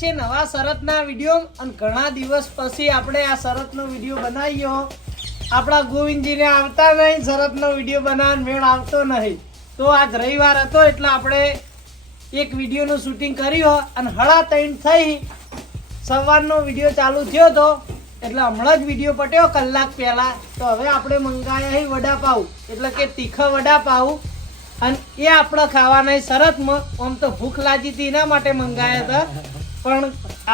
છે નવા શરતના વિડીયો અને ઘણા દિવસ પછી આપણે આ શરતનો વિડીયો બનાવ્યો. આપણા ગોવિંદજીને આવતા નહીં, શરતનો વિડીયો બનાવવાનો મેળ આવતો નહીં. તો આજ રવિવાર હતો એટલે આપણે એક વિડીયોનું શૂટિંગ કર્યું અને 3:30 થઈ સવારનો વિડીયો ચાલુ થયો હતો એટલે હમણાં જ વિડીયો પટ્યો કલાક પહેલા. તો હવે આપણે મંગાયા વડાપાઉં એટલે કે તીખા વડાપાઉં અને એ આપણે ખાવાના શરતમાં. આમ તો ભૂખ લાગી હતી એના માટે મંગાયા હતા પણ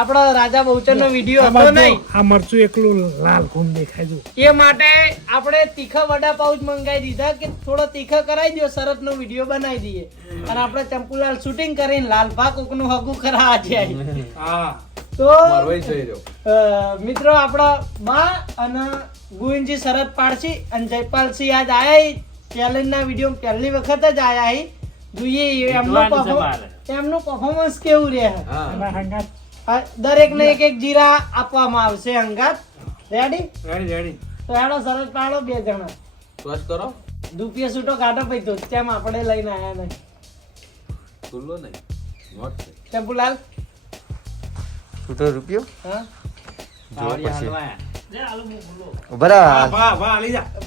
આપણો રાજા બહુચરનો વિડીયો હતો નહીં. આ મરચું એકલું લાલ ખૂન દેખાય છે એ માટે આપણે તીખા વડાપાઉં જ મંગાવી દીધા કે થોડો તીખા કરાવી દો, શરતનો વિડીયો બનાવી દઈએ. અને આપણે ચંપુલાલ શૂટિંગ કરીને લાલભા કોકનું હગું કરાવવા જાય. તો મિત્રો આપણા બા અને ગોવિંદજી શરત પાડશી અને જયપાલસિંહ આજ આયા ચેલેન્જના વિડીયો પહેલી વખત જ આયા. જોઈએ એમનું પરફોર્મન્સ કેવું રહે. દરેક ને એક જીરા આપવામાં આવશે. હંગાત રેડી? તો હેડો શરત પાડો 2 જણા. કરો રૂપિયા છૂટો કાઢો પછી તો તેમ આપણે લઈને આયા નહીં. ચંપુલાલ છૂટો રૂપિયો હા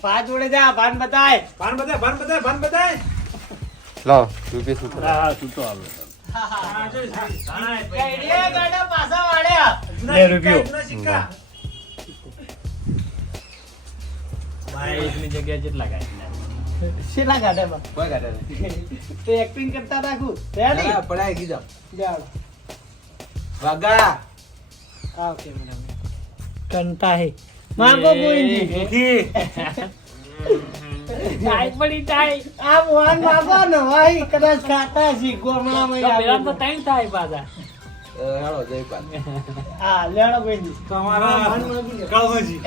પા જોડે જા ભાન બતાય. લાવ રૂપિયો છૂટો. પાછા વાળ્યા 2 રૂપિયો શેલા ગાડામાં તો એક્ટિંગ કરતા રાખું. રેડી? પડાય કીધા જાઓ. વાગા આવ કેમેરા કંટા હે માંગો ગોવિંદજી ટાઈ પડી ટાઈ. આ મોહન માંગો ને ભાઈ કદાચ ખાતા છે ગોમણામાં યાર તો ટાઈમ થાય પાછા. હેડો જયપાલ હા લેડો ગોવિંદજી તમારા કળવજી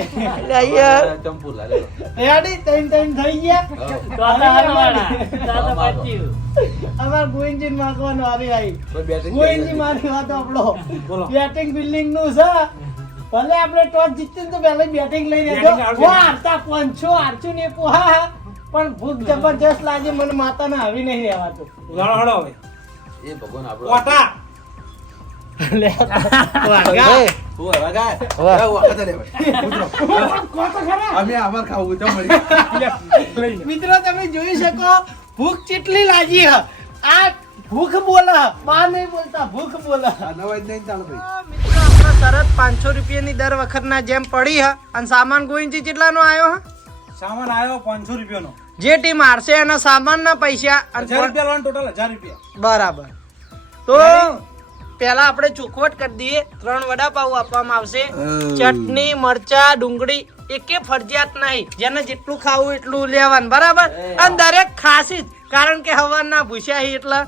ચંપુલા રેડી? ત્રણ થઈ ગયા. અમાર ગોવિંદજી માંગવાનો આવી આવી. ગોવિંદજી મારી વાત આપણો બેટિંગ બિલ્ડિંગ નું છે. ભલે આપણે ટોસ જીતીએ તો પહેલા બેટિંગ લઈ લેજો. હારતા 500 હારશું ને પોહા પણ ભૂખ જબરજસ્ત લાગે મને. માતાને આવી નહીં રહેવાતું. ઉદાહરણ હવે એ ભગવાન આપણો કોટા મિત્રો તમે જોઈ શકો ભૂખ કેટલી લાગી. આ ભૂખ બોલે, બા નહીં બોલતા, ભૂખ બોલે. મિત્રો આપણા શરત 500 રૂપિયાની દર વખતના જેમ પડી હ અને સામાન ગોવિંદજી કેટલાનો આવ્યો? સામાન આવ્યો 500 રૂપિયાનો. જે ટીમ હારશે એના સામાનના પૈસા 1000 રૂપિયા લોન ટોટલ 1000 રૂપિયા બરાબર. તો પેલા આપણે ચોખવટ કરી દઈએ. 3 વડાપાઉં આપવામાં આવશે. ચટણી, મરચા, ડુંગળી એકે ફરજિયાત નહીં. જેને જેટલું ખાવું એટલું લેવાનું. બરાબર? અને દરેક ખાસી જ કારણ કે હવારના ભૂસ્યા એટલે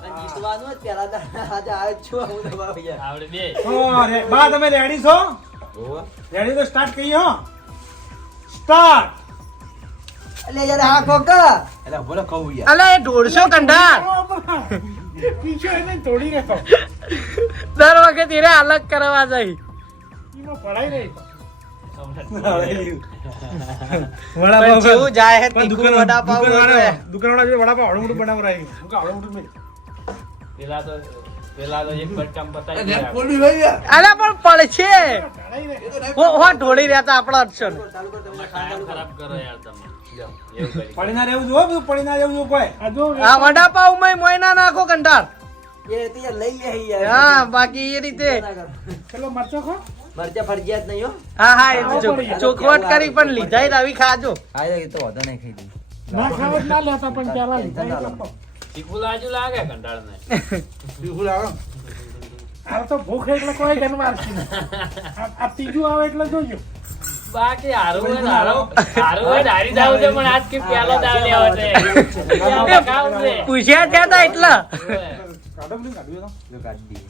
બા તમે રેડી છો? રેડી તો સ્ટાર્ટ કરીએ. હો સ્ટાર્ટ. અલે એ 150 કંઢાર પીછો એને તોડી રહેતો દર વખત એને અલગ કરવા જાય. ઈનો પડાઈ રહી જેવું જાય હે તીખું વડાપાઉં હોય. દુકાનવાળા જે વડાપાવ હળું મોટું બનાવ રાખ્યું. હું કે હળું મોટું નહીં. અરે પણ પડશે હો ઢોળી રહેતા આપણા અડચણ. પડી ના રહેવું જો, બધું પડી ના રહેવું જો કોઈ. આ વડાપાઉં માં મોય ના નાખો કંટાર. હા બાકી એ રીતે ચલો મરચો ખો. મરચા ફરજિયાત નહીં હો. હા હા એ ચોખવટ કરી પણ લીધા આવી ખાજો. આ તો વધો નહીં ખાઈ દઉં. ના ખાવ ના લેતા પણ પેલા લીધા. આ તો ભૂખ એટલે કોઈ ઘર મારતી નહીં. આ ત્રીજું આવે એટલે જોજો. બાકી હારું હારી જાવ છે પણ આજ કે પેલો દાવ લેવો છે. પૂછ્યા ત્યાં એટલા કાઢો બધું કાઢ્યું તો. કાઢી દઈએ.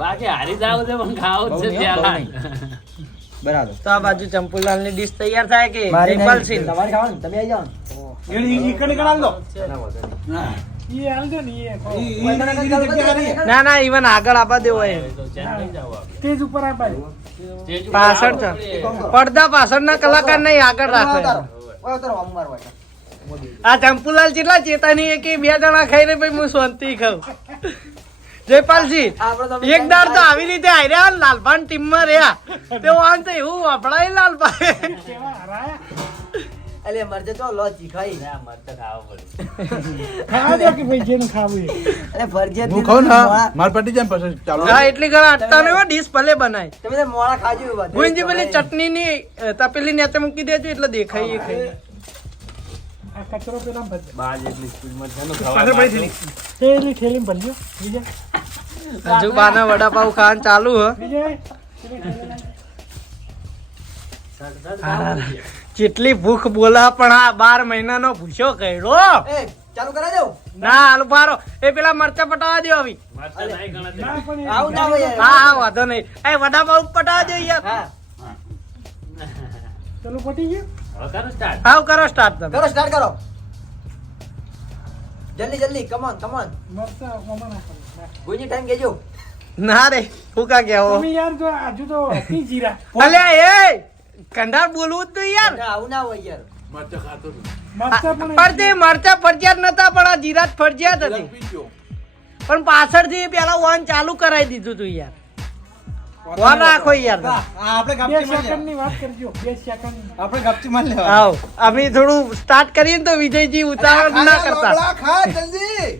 બાકી હારી જાવ છે પણ ખાવ છે પેલા. બરાબર. તો આ બાજુ ચંપુલાલ ની ડીશ તૈયાર થાય કે જયપાલસિંહ? તમારે ખાવાનું તમે આવી જાઓ. ઈ કને કરાલ દો. ના ઈ હાલ દો ને ઈ. ના ના ઇવન આગળ આપવા દેવો હોય સ્ટેજ ઉપર આ ભાઈ. પાછળ છે પડદા પાછળના કલાકાર નહીં આગળ રાખે. આ ચંપુલાલ જેટલા ચેતાની કે 2 જણા ખાઈને પછી હું શાંતિ ખાઉં. જયપાલજી આપણે તો એક દાડ તો આવી રીતે આર્યા લાલભાન ટીમ માં રહ્યા તે વાન તો એવું વાપરાય લાલભાઈ કેવા હરાયા અલે મરજે તો લો ચીખાઈ ખાવા દો કે ભાઈ જેને ખાવું એ અરે ફરજિયાત હું ખાઉં ને માર પટી જાય ને પછી ચાલો હા એટલી ઘણા અટતા નહીં ડીશ ભલે બનાય તમે તો મોળા ખાજો બધું ગુંજી પેલી ચટણી ની તપેલી નીચે મૂકી દેજો એટલે દેખાય એ ખાઈ આ કચરો પેલા ભર બાર જેટલી સ્પીડમાં છે ને પાછળ પડી થેલી થેલી ભરજો વિજય હજુ બાના વડાપાવ ખાવાનું ચાલુ હ વિજય જેટલી ભૂખ બોલા પણ આ 12 મહિનાનો ભૂસો કર્યો એ ચાલુ કરા દઉં ના હાલ બારો એ પેલા મરચા પટાવા દો આવી ના પણ આવું ના હોય યાર. હા હા વાંધો નહીં એ વડાપાવ પટાવા દો યાર હા ચલો પટી ગયું હાવ કરો સ્ટાર્ટ તમે કરો સ્ટાર્ટ કરો જલ્દી જલ્દી કમોન કમોન મરચા ઓમાં નાખો ગુંજી ટાઈમ કેજો ના રે ફૂકા કેવો તમે યાર જો આજુ તો હતી જીરા અલ્યા એ કંડાર બોલવું જ નહીં યાર ના, આવું ના હોય યાર મરચા ખાતો નહીં. મરચા પણ પડતી મરચા ફરજિયાત નતા પણ આ જીરાત ફરજિયાત હતી પી ગયો. પણ પાછળથી પેલા વન ચાલુ કરાવી દીધું તું યાર વન રાખો યાર તમે. આપણે 2 સેકન્ડની વાત કરજો 2 સેકન્ડ આપણે ગપચી માર લેવા આવ અમે થોડું સ્ટાર્ટ કરીએ ને તો વિજયજી ઉતાવળ ના કરતા લોબડા ખા જલ્દી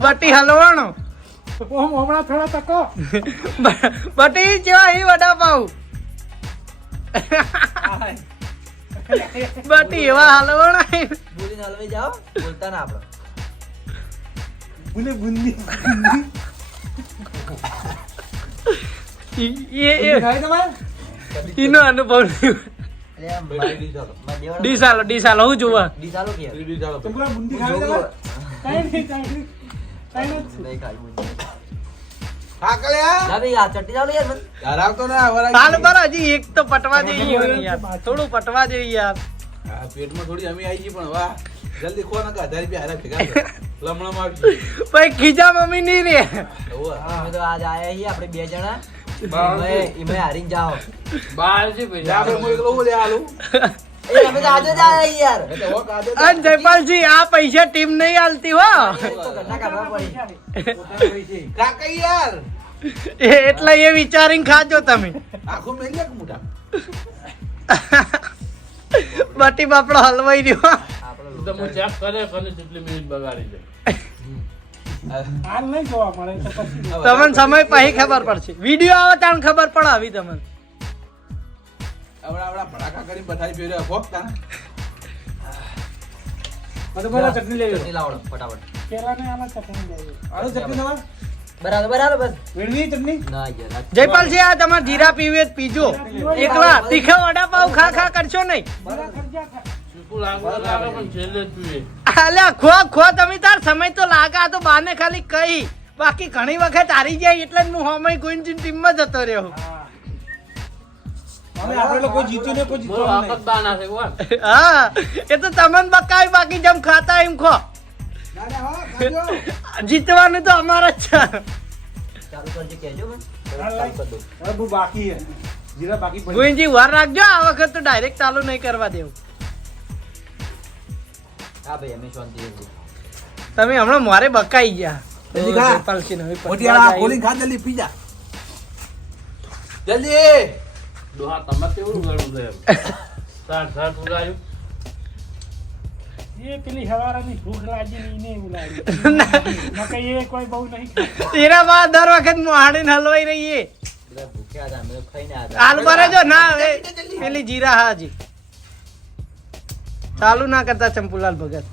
બટી હલવાનો ઓમ હમણાં થોડા તકો બટી જેવા ઈ વડાપાવ બટી એવા હલવાના બોલીને હલવાઈ જાઓ બોલતા ના આપણે ભૂલે બુંદી એનો અનુભવ નહીં. અરે આમ મારી દેવાનો. ડીસાલો હું જોવા ડીસાલો કે યાર. દીદી ચાલો તમરા બુંદી ખાવી દે કાઈ નહીં કાઈ નહીં ખાઈ બોલી. કાકલ્યા જા ભાઈ આ ચટ્ટી ચાલો યાર મને. હરાવતો ના વરાય. હાલ પર હજી એક તો પટવા જેવી હોય યાર થોડું પટવા જેવી યાર આ પેટમાં થોડી અમી આવી ગઈ પણ વાહ જલ્દી ખો ના 1000 રૂપિયા હારા ભેગા કર. લમણામાં આવજો. પછી ખીજા મમ્મી નહીં રે ઓવા. અમે તો આજ આયા છીએ આપણે 2 જણા ઈમે હારીને જાઓ જા બે હું એકલો હું લે હાલું. એ અમે તો આજે જ આયા છીએ યાર એટલે હો કાજે તો અને જયપાલજી આ પૈસા ટીમ નહીં હાલતી હો એ તો ઘરના કાઢવા પડી કાકા યાર એટલે એ વિચારીને ખાજો તમે આખું મેલ લે કે મોટા. બટી બાપડો હલવાઈ રહ્યો હાલ નહીં જોવા મળે તો પછી તમને સમય પછી ખબર પડશે વિડીયો આવે ત્યાં ખબર પડે આવી તમને આવડા ભડાકા કરી બધાય ફેર્યા ભોગ તા. બરાબર ચટણી લઈ લો ચટણી લાવો ફટાફટ કેળા ને આમાં ચટણી લઈ લો આનો ચટણી તમાર બરાબર બરાબર બસ વેડવી ચટણી ના યાર આ- જયપાલજી આ તમારે જીરા પીવે જ પીજો એકલા તીખા વડાપાવ ખા કરશો નહીં બરા ખર્ચા ખા અલ્યા ખો ખો તમે તાર સમય તો લાગે આ તો બાને ખાલી કહી બાકી ઘણી વખત હારી જાય એટલે જ હું હમણાં કોઈની ટીમમાં જતો રહ્યો હવે આપણે લોકો જીત્યું ને કોઈ જીતવાનું નહીં હા એ તો તમને બકાય બાકી જેમ ખાતા એમ ખો ના ના હો ખાજો. જીતવાનું તો અમારા જ છે ચાલુ કરજે કહેજો મને હાલ ચાલુ કરી દઉં હવે બહુ બાકી છે જીરા બાકી પડી ગોવિંદજી વાર રાખજો આ વખત તો ડાયરેક્ટ ચાલુ નહીં કરવા દેવું હા ભાઈ અમે શાંતિ રહી તમે હમણાં મારે બકાઈ ગયા જલ્દી ખા. જયપાલસિંહ હવે મોટી આળા ખોલી ખા જલ્દી પી જા. જલ્દી એ પેલી હવારાની ભૂખ લાગી ને એને એવું લાગ્યું નકર એ કોઈ બહુ નહીં ખાતું. તેરા બાદ દર વખત મોહાડીને હલવાઈ રહીએ બધા ભૂખ્યા હતા અમે તો ખાઈને આવ્યા હાલ બરે જો ના હવે પેલી જીરા હાજી ચાલુ ના કરતા ચંપુલાલ ભગત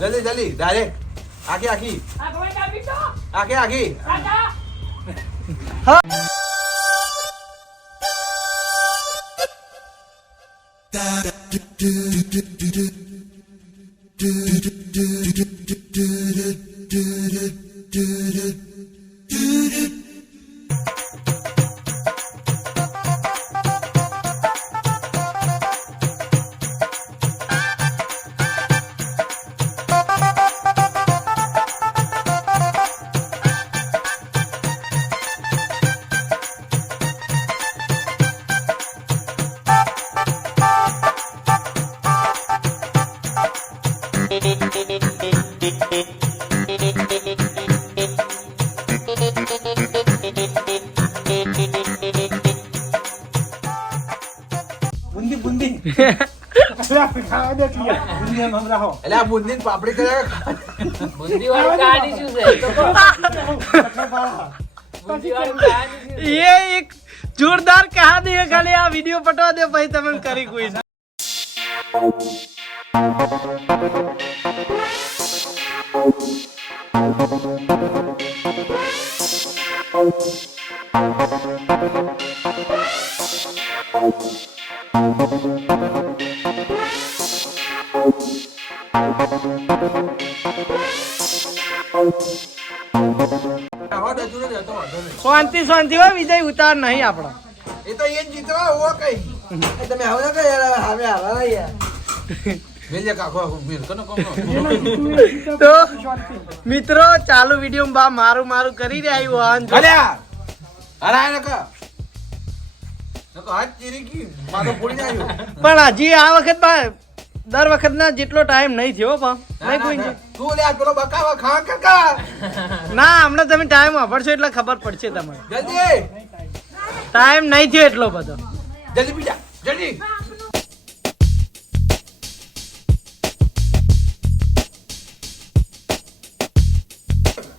જલ્દી જલ્દી ડાયરેક્ટ આખી આખી આખી આખી બુંદી ખાવા દે તું યાર. બુંદી એમ હમ રાખો એટલે આ બુંદી ની પાપડી કર્યા બુંદી વાળી કહાની શું છે બુંદી વાળી કહાની શું છે? ये एक जोरदार कहानी है खाली આ વિડિયો પટવા દે પછી તમે કરી કોઈ શાંતિ શાંતિ હોય વિજય ઉતાર નહીં આપણો એ તો એ જ જીતવા હોવો કઈ તમે આવો કે યાર હવે આવા યાર મેલે કાકો મીર કનો કોમ તો મિત્રો ચાલુ વિડીયો માં મારું મારું કરી રહ્યા વાહન જો અલ્યા અરાય નકા નકો હાથ ચીરી કી માથો ફોડી જાય પણ હજી આ વખત દર વખત ના જેટલો ટાઈમ નહીં થયો પણ નહીં કોઈ નહીં. તું લે પેલો બકાવા ખા કાકા ના હમણાં તમે ટાઈમ વાપરશો એટલે ખબર પડશે તમને જલ્દી ટાઈમ નહીં થયો એટલો બધો જલ્દી પીજા જલ્દી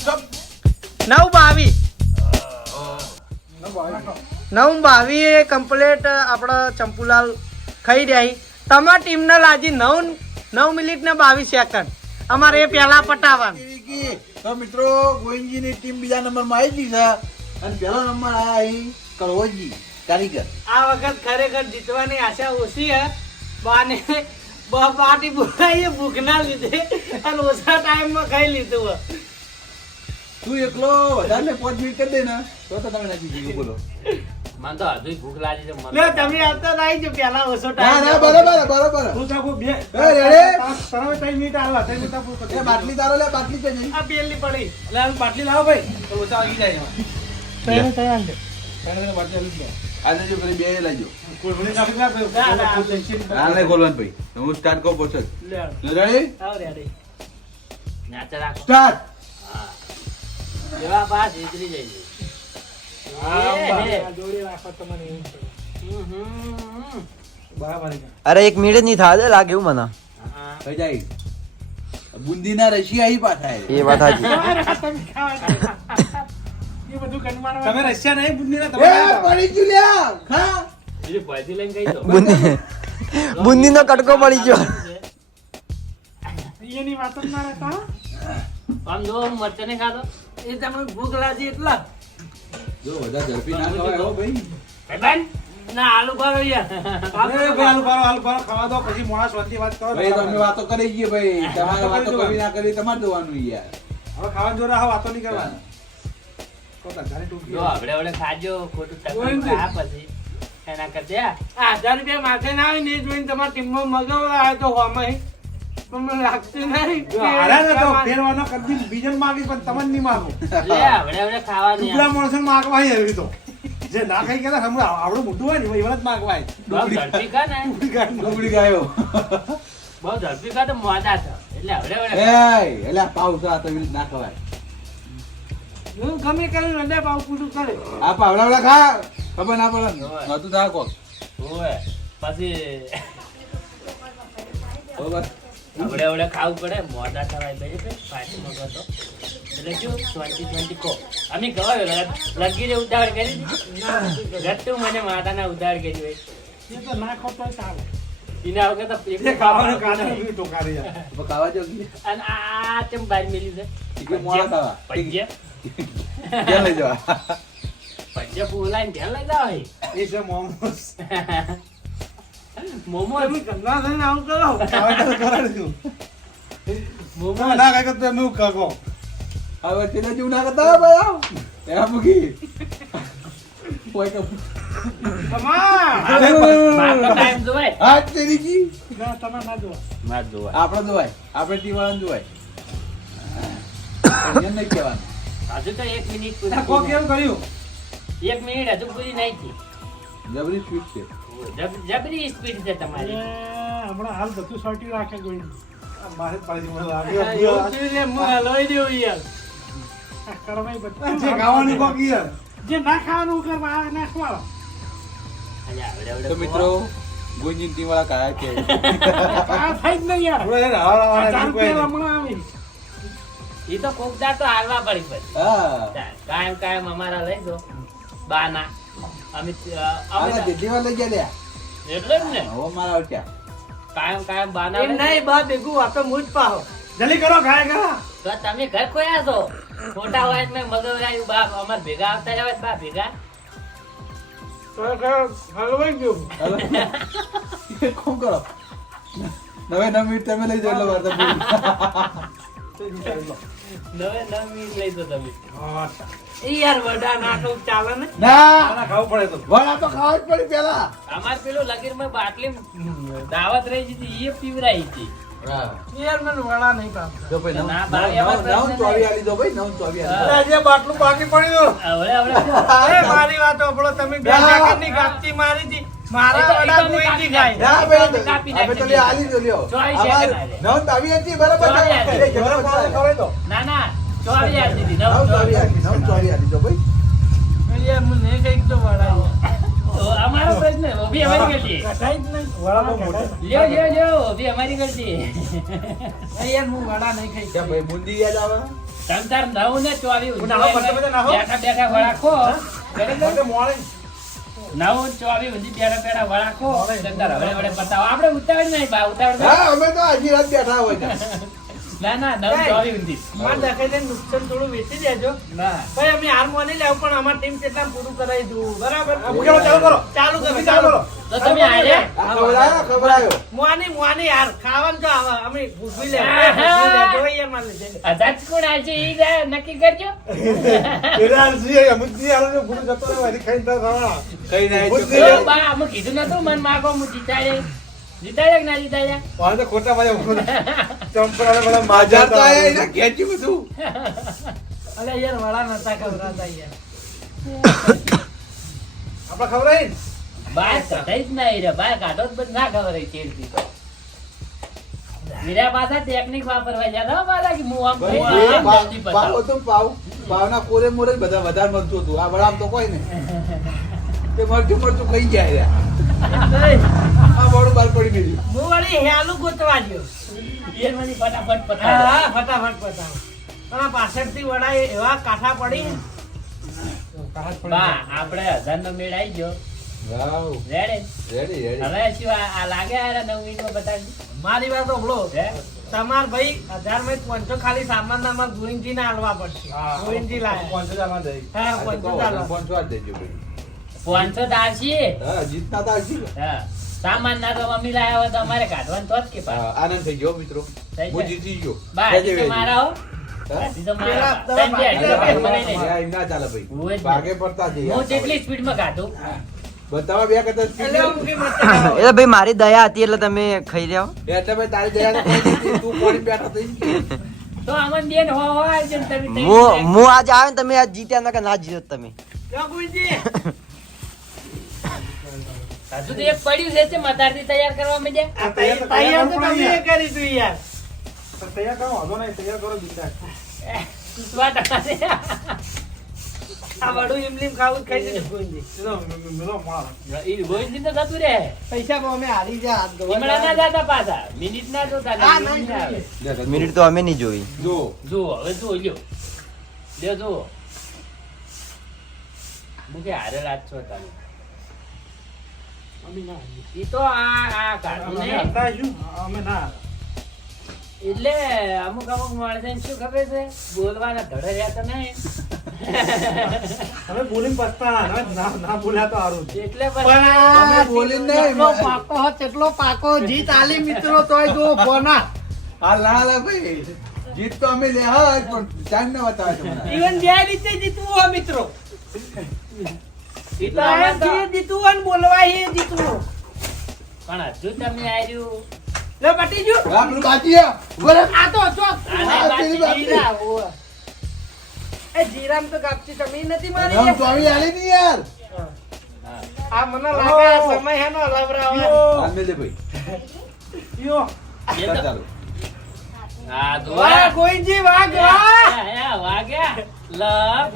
ચપ 9:22 9:22 કમ્પ્લીટ આપણા ચંપુલાલ ખાઈ રહ્યા છે. તમારા ટીમને લાજી 9 મિનિટ ને 22 સેકન્ડ અમારે એ પહેલા પટાવવાનું. કી તો મિત્રો ગોવિંદજી ની ટીમ બીજા નંબર માં આવી ગઈ છે અને પહેલો નંબર આયા અહીં કળવજી કારીગર આ વખત ખરેખર જીતવાની આશા ઓછી છે બાને પાર્ટી બોલાઈએ ભૂખના લીધે અને ઓછા ટાઈમમાં ખાઈ લીધું હોય. તું એકલો વધારે 5 મિનિટ કરી દે ને તો તમે નથી જીવું બોલો મને તો હજુ ભૂખ લાગી છે મને. લે તમે આવતા નહીં જો પહેલા ઓછો ના ના ટાઈમ બરોબર તું તો બે એ રેડે? તરવે 3 મિનિટ આલા 3 મિનિટ આપું એ બાટલી તારો લે બાટલી છે નહીં આ પેલી પડી એટલે આ બાટલી લાવો ભાઈ તો ઓછા વાગી જાય એમાં. તૈયાર બાટલી આલી દો. આજે જો પેલી બે લાજો કોઈ ભલે નાખી દે ભાઈ. ના, ના, કોઈ tension આ નહીં ખોલવાનું ભાઈ હું સ્ટાર્ટ કહું પછી લે રેડી આવ રેડી નાચા રાખો સ્ટાર્ટ હા એવા પાસ ઉતરી જાય છે. આ જોડી રાખો તમને એવું પડે. બરાબર છે. અરે એક મિનિટ નહીં થાય દે લાગે એવું મને થઈ જાય બુંદીના રશી આવી પાછા એ વાત હાચી એ બધું કનમાર તમે રશિયા નહીં બુંદીના એ તમે પડી ગયું લ્યા ખા બીજું પૈસી લઈને ગઈ તો બુંદી નો કટકો પડી ગયો એની વાત જ ના રહેતા આમ જો મરચાં નહીં ખાતો એ તમને ભૂખ લાગી એટલા જો વધારે ઝડપી ના ખવાય હો ભાઈ ભાઈબંધ, ના આલુ ભરો યાર અરે ભાઈ આલુ બારો ખાવા દો પછી મોણા શાંતિ વાત કરો. ભાઈ તમે વાતો કરી ગઈ ભાઈ તમારે વાતો કરવી ના કરવી તમારે જોવાનું યાર હવે ખાવાનું જોરા હા વાતો નહીં કરવાની. તો ધંધાની ટૂંકી. જો આપણે હવે ખાજો ખોટું ઓય તકલીફ આ પછી એના કરતા 1000 રૂપિયા માથે ના આવે ને એ જોઈને તમારા ટીમમાં મગાવવા આવ્યો તો હોમાં પણ મને લાગતું નહીં જો હારે ને તો ફેરવાનો કરી દીધું. બીજાને માગીશ પણ તમને નહીં માગું. લે આપણે ખાવાની ઉપલા માણસોને માગવા હોય એવી તો. જે ના ખાઈ ગયા હમણાં આવડું મોટું હોય ને એવા જ માગવા હોય. બહુ ઝડપી ખા ને ડુબડી ગાયો બહુ ઝડપી ખા તો મોડા છે એટલે હવે એટલે પાવસા તો એવી રીતે ના ખવાય હું ગમે કરીને અંદર પાવ પૂરું કરે આ પાવડા ખા ખબર ના પડે નતું થાય કોક ઓય પછી બરોબર આપણે ખાવું પડે મોડા થવાય બે પાછી મગો તો એટલે શું 20 કો અમે ગવાય લગી રે ઉતાવળ કરી ગટ્ટુ મને માતાના ઉતાવળ કરી હોય એ તો ના ખોટો ચાલે એના વગર તો જે ખાવાનું કાઢે એવી ટોકારી યાર. તો ખાવા જો અને આ તેમ બાર મેલી છે કે મોડા ખાવા પજ્જે ક્યાં લઈ જવા પજ્જે બોલાઈને ધ્યાન લઈ જાવ એ છે મોમોસ. મોમો તમે ગંદા થઈને આવું કરો ખાવા તો કરાવી દીધું. મોમો ના ખાઈ તો તમે હું ખાગો. હવે તેના જેવું ના કરતા ભાઈ આવ એના મૂકી કોઈ કે તમાર મારતો ટાઈમ જોવાય હાથ તેરી કી ના તમે ના જો માર જોવાય આપણે જોવાય આપણે ટીમ વાળાને જોવાય એમ નહીં કહેવાનું હજુ તો 1 મિનિટ આ કોક પૂરી કેમ કર્યું? 1 મિનિટ હજુ પૂરી નહીં થઈ જબરી સ્વીટ છે જબરી સ્પીડ છે તમારી હમણાં હાલ બધું સોટી રાખે કોઈ આ મારે જ પાડી મને લાગે. હલવાઈ દેવું યાર કરવાય બધું જે ખાવાની કોક યાર. જે ના ખાવાનું કરવા આવે ના ખવાડો અલ્યા, આવડે આવડે તો મિત્રો ગુંજીન ટીમ વાળા કાયા છે આપણે એને હરાવવાના બીજું કોઈ નહીં. ઈ તો કોક દાડ તો હાલવા પડી પછી હા કાયમ અમારા લઈ દો બાના અમે આના જેટલીવાર લઈ ગયા લ્યા. એટલે જ ને હવે મારા આવટ્યા. કાયમ બાના એમ લઈ દો. નહીં બા ભેગું આપણે મુજ પાહો જલ્દી કરો ખાય ખરા. તો તમે ઘર ખોયા છો ખોટા હોય મેં મગવરાયું બાપ અમાર ભેગા આવતા રહ્યા બા ભેગા હલવાઈ ગયું કોણ કરો નવે 9 મિનિટ તમે લઈ જાઓ એટલે વાર તો પૂરી. નવે 9 મિનિટ લઈ દો તમે હા, ઈ યાર વડા નાટક ચાલે ને ના આના ખાવું પડે તો વડા તો ખાવા જ પડી પેલા. અમાર પેલું લગીરમાં બાટલી દાવત રહી હતી એ પીવરાઈ હતી હા યાર મને વડા નહીં પામતા જો ભાઈ ના, નવ- બાવી નવ- આવા નવ- નવ 24 આલી દો ભાઈ 9 24 આલી દો. હા. આજે બાટલું બાકી પડ્યું. હવે અરે મારી વાત સાંભળો તમે બે સેકન્ડની ગાપચી મારી હતી મારા એ તો વડા અમે ગોવિંદજી કાપી ખાય ના ભાઈ તો કાપી આપણે તો લ્યો આલી દો લ્યો. 24 અમાર સેકન્ડ આલે. 9 24 હતી બરાબર ચોવીસ છે? આલી. બરાબર બરાબર છે. ખવડાવી દો. ના 24 આલી દીધી 9 24 આલી 9 24 આલી દો ભાઈ. યાર મને કઈક તો વડા તો અમારો પ્રશ્ન ઓભી અમારી ગલતી કટાઈ જ નહીં વડા બહુ મોટા. લ્યો ઓભી અમારી ગલતી યાર હું વડા નહીં ખાઈ કેમ ભાઈ બુંદી યાદ આવે? તમતાર 9 ને 24 હું નાહો, પછી નાહો. બેઠા વળાખો મોટે મોળે. 9 24 ઊંધી બેઠા વળાખો તમતાર હવે બતાવો આપણે ઉતાવળ નહીં બા ઉતાવળ હા અમે તો આજી રાત બેઠા હોય છે. ના 9 24 ઊંધી મારે દેખાય છે નુકસાન થોડું વેચી દેજો ના ભાઈ અમે હાર માની લેવું પણ અમારી ટીમ કેટલા પૂરું કરાવી દઉં બરાબર મૂકેલો ચાલુ કરો. ચાલુ કરો તમે ચાલુ કરો. તો તમે આયા આ ખબરાયો. મોની યાર ખાવાનું તો આવે અમે ભૂખી લે આહા. યાર મારે લીધે અદાજ કોણ આવશે ઈ નક્કી કરજો વિરાટજી, અમિતજી હાલો ને ભૂલ જતો રહ્યો, એની ખાઈને તો ખાવા. કઈ ના બુદ્ધિ. ચૂપ. તો બા અમે કીધું નતું મન માગો હું જીતાડે કે ના જીતાડે વાળે તો ખોટા પાછા ચંપરાને બધા હજાર માજા તો આયા એના ખેંચ્યું બધું. અલે યાર વડા નતા ખવડાવતા યાર આપણે ખવડાવી ને? બાર કઢાઈ જ નહીં રે બાર કાઢો જ બધ ના ખબર હોય ચેડથી તો વીરા પાછા ટેકનિક વાપરવા જાય હો બાલા કે હું આમ ભાઈ, ખાઈ લઉં, પાવ જલ્દી પાવ બતાવો. હતું પાવના કોરે મોરે જ બધા વધારે મરચું હતું. આ વડામાં તો કોઈ નહીં. તે મરચું ખાઈ જાય રે. આ વડું બાર પડી ગયું. હું વળી હેલું ગોતવા ગયો એ મને ફટાફટ હા પતાવો. હા, ફટાફટ પતાવો પણ આ પાછળથી વડા એવા કાંઠા પડી બા આપણે 1000 નો મેળ આવી ગયો વાવ. Ready ready ready. હવે શું આ લાગે આ 9 મિનિટમાં બતાવી મારી વાત સાંભળો હે તમાર ભાઈ 1000 માં 500 ખાલી સામાન નામાં ગોવિંદજી ને હાલવા પડશે હા. ગોવિંદજી લાયા 5,000 માં દઈ. હા આ તો 500 કહો, ચાલો ફોન છોડ દેજો ભાઈ. 500 દાસી હા જીતના તો આવશે ને. હા સામાન ના તો મમ્મી લાયા હોય તો અમારે કાઢવાનું તો જ કે હા, પાછું. આનંદ થઈ ગયો મિત્રો. થઈ હું જાય. જીતી ગયો. બા જજે હજી તો વેજી. મારા હો હા? હજી તો પેલા મારા દવા સંજય, હજી તો ભાગી મને નહીં. હા, એમ ના ચાલે ભાઈ. હું જ ભાગે પડતા જઈએ. હું જેટલી સ્પીડમાં કાઢું બતાવવા બે કરતા speed એટલે છે. હું બી મત એ ભાઈ મારી દયા હતી એટલે તમે ખાઈ રહ્યા હો. એટલે ભાઈ તારી દયા તો કોઈ નથી. તું કોણી બેઠો થઈ. તો અમન બેન હો છે ને તમે તઈ હું આજે આવે ને તમે આજ જીત્યા ના કે ના જીત્યો તમે જો ગોવિંદજી હજુ તો એક પડ્યું છે તે મતારથી તૈયાર કરવા માંડ્યા. આ તૈયાર તો તમે કરી તું યાર તો તૈયાર કરો, વાંધો નહીં, તૈયાર કરો જીતા. ચૂસવા ટકાશે. આ વડું ઇમલીમ ખાવું જ ખાઈ જશે ગોવિંદજી ચલો, મિલો મારો. ઈ ગોવિંદજી તો જતું રહે. પૈસા પણ અમે હારી જા હાથ ધોવા હમણાં ના જાતા પાછા. મિનિટ ના જોતા, હા, મિનિટ ના આવે. લે, લે, મિનિટ તો અમે નહીં જોઈ જો. જુઓ, હવે જુઓ, લ્યો. લ્યો, જુઓ. મુકે હારે રાત છો તમે. ઈ તો આ કાઢું અમે ને. હતા શું? અમે ના. એટલે અમુક માણસોને શું ખબર છે બોલવાના ધડે રહ્યા તો નહીં અમે બોલીને પછતાણા. ના બોલ્યા તો સારું. એટલે પણ તમે આ બોલીને નહીં. જેટલો પાકો હોત તેટલો પાકો જીત આલી મિત્રો તોય જો ફોના હાલ ના હાલે ભાઈ. જીત તો અમે લે હા પણ ટાઈમ ના બતાવે તમને. ઇવન બે રીતે જીતવું હોય મિત્રો ઈ તો અમે તો- જે જીતવું હોય ને બોલવા એ જીતવું પણ હજુ તમે આર્યું લે પટી ગયું હા, પેલું બાકી છે. ઉભો રહે. આ તો ચોક આને બાકી બાકી. જીરા હોવે. એ જીરામ તો કાપતી તમે નથી મારી નવ ચોવી આલી ની યાર. આ મને લાગે આ સમય હેનો હલાવરાવે હાલ મેલે ભાઈ. યો. એ તો- ચાલો. હા, તો વાહ ગોવિંદજી વાહ વાહ વાગ્યા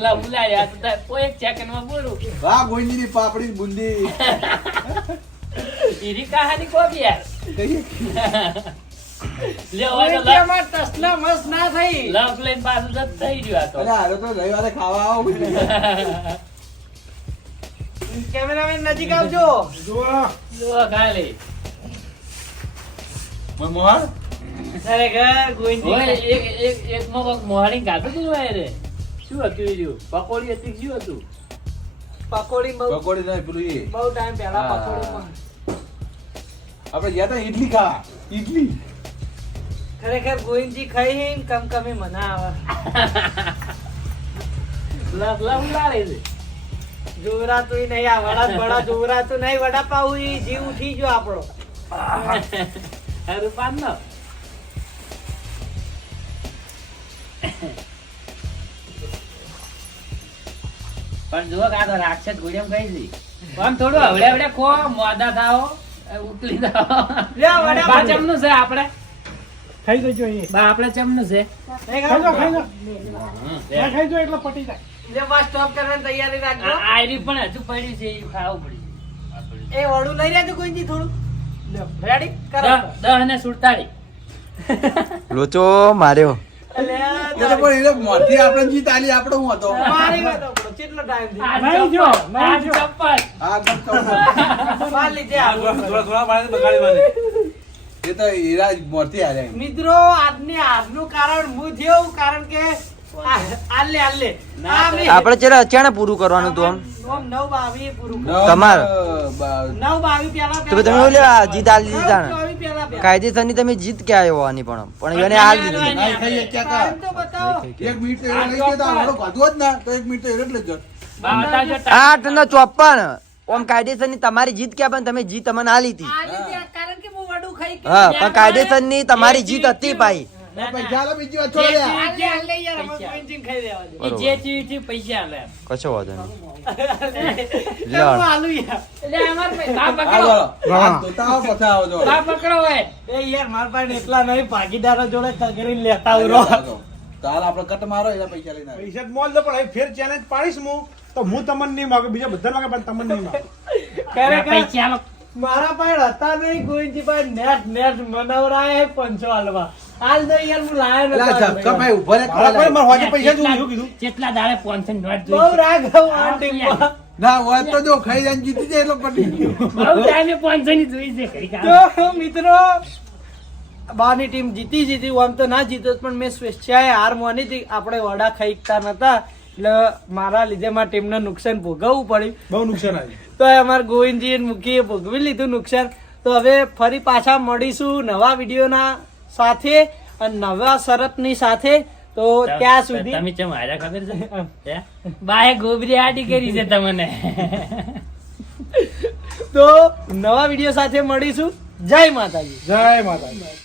લપ ઉલાડ્યા તો કોઈ એક સેકન્ડ માં બોલું વાહ ગોઈની ની પાપડી બુંદી. ઈરી કહાની કોબી યાર કહીએ લે હવે તો ગોવિંદજીમાં ટસલા મસ્ત ના થઈ લવ લઈને પાછું જત થઈ રહ્યું આ અરે હારો તો રવિવારે ખાવા આવો તો કેમેરામેન નજીક આવજો જુઓ જો ખાલી મોહન ખરેખર ગોવિંદજી ઓય એક માં કોક મોહાણી ગાતું હતું ભાઈ રે શું હતું ઈ રહ્યું? પકોડી હતી કે શું હતું પકોડી પકોડી નહીં પેલું એ બહુ ટાઈમ પહેલા હા. પકોડીમાં આપણે ગયા તા ઇડલી ખાવા ઇડલી ખરેખર ગોવિંદજી ખાઈ કમી મને આવે લવ ઉલાડે છે જોવરાતું નહીં આ વડા જોવરાતું નહીં વડાપાવ ઈ જીવ ઉઠી ગયો આપણો હારું પાન ન પણ જો કાં તો રાક્ષસ ગોળિયામ ખાઈ છે આમ થોડું હવડે ખો મોડા થાઓ ઉકલી થાઓ લ્યો વડા બા ચમનું છે આપણે ખાઈ જજો એ બા આપણે ચમનું છે નહીં ખાઈ જાઓ, ખાવું? ખાઈ જાઓ. ખાઈ જાઓ એટલે પટી જાય લે બસ સ્ટોપ કરવાની તૈયારી રાખજો આયરી પણ હજુ પડી છે એ ખાવું પડી એ વડું લઈ રહેજો ગોવિંદજી થોડું રેડી કરો 10 ને 47 લોચો માર્યો અલે એટલે પણ એને મોરથી આપણે જીત આલી આપણે હું હતો મારી વાત આપણો કેટલો ટાઈમ થી નહીં જો, નહીં આ જો. ચપ્પલ આ ગમ તો માર લીધે આવું. થોડા પાણી બગાડી મારે એ તો હીરા મોરથી આલ્યા મિત્રો આજનું કારણ હું થયો કારણ કે આલે આપણે ચેલા અચાનક પૂરું કરવાનું હતું આમ 9:22 પૂરું કરો. તમારે. 9:22 પહેલા તો તમે ઓલે આ જીત આલી દીધા ને 9:22 પહેલા કાયદેસરની તમે જીત ક્યાં આવ્યો આની પણ એને હાલ દીધી નહીં ખાઈએ ક્યાં ટાઈમ તો બતાવો એક મિનિટ તો એને લઈ ગયો તો આપણો ખાધો જ ના તો એક મિનિટ તો એટલે જ લઈ જત બા બતાવજો 8 ઓમ કાયદેસરની તમારી જીત ક્યાં પણ તમે જીત અમને આલી હતી આ લીધે કારણ કે હું વડું ખાઈ ગયો. હા પણ કાયદેસરની તમારી જીત હતી ભાઈ પૈસા આલો બીજી વાત છોડી દે આલે યાર અમે કોઈનથી ખાઈ દેવા દે. એ જે ચીજથી પૈસા આલે કશો વાંધો નહીં લે હું આલુ યાર એટલે અમાર ભાઈ બા હાલો પકડો હાથ ધોતા આવો પછી આવો જો બા પકડો હોય એ યાર મારા પાસે એટલા નહીં ભાગીદારો જોડે તગડીને લેતા ઉરો તાલ આપણે કટ મારો એના પૈસા લઈને આવે પૈસા જ મોલ દો પણ હવે ફેર ચેલેન્જ પાડીશ હું તો હું તમને નહીં માગું બીજા બધા માગે પણ તમને નહીં માગું ખરેખર પૈસા આલો મારા પાસે હતા નહીં ગોવિંદજી પાસે નેટ મનવરાય પંચો હાલવા હાલ તો યાર હું લાયો એલા નતો કપાઈ ઉભો રે મારા કોઈ મારા હોજે પૈસા જોઉં શું કીધું કેટલા દાડે 500 નોટ બહુ જોઈ રાગ આવું આ ટીમમાં. ના હોય તો જો ખાઈ જાય જીતી જાય એટલે પટી ગયું બહુ ટાઈમે 500 ની જોઈ છે ખરી કામ. તો મિત્રો બારની ટીમ જીતી આમ તો ના જીતો પણ મેં સ્વેચ્છાએ હાર માની હતી આપણે વડા ખાઈતા નતા એટલે મારા લીધે મારા ટીમને નુકસાન ભોગવવું પડ્યું બહુ નુકસાન આવ્યું તો અમારા ગોવિંદજી અને મુખીએ ભોગવી લીધું નુકસાન તો હવે ફરી પાછા મળીશું નવા વિડીયોના સાથે અને નવા શરતની સાથે તો ત્યાં સુધી તમે ચમ હાર્યા ખબર છે હે? બાએ ગોબરી આડી કરી છે તમને તો નવા વિડીયો સાથે મળીશું જય માતાજી જય માતા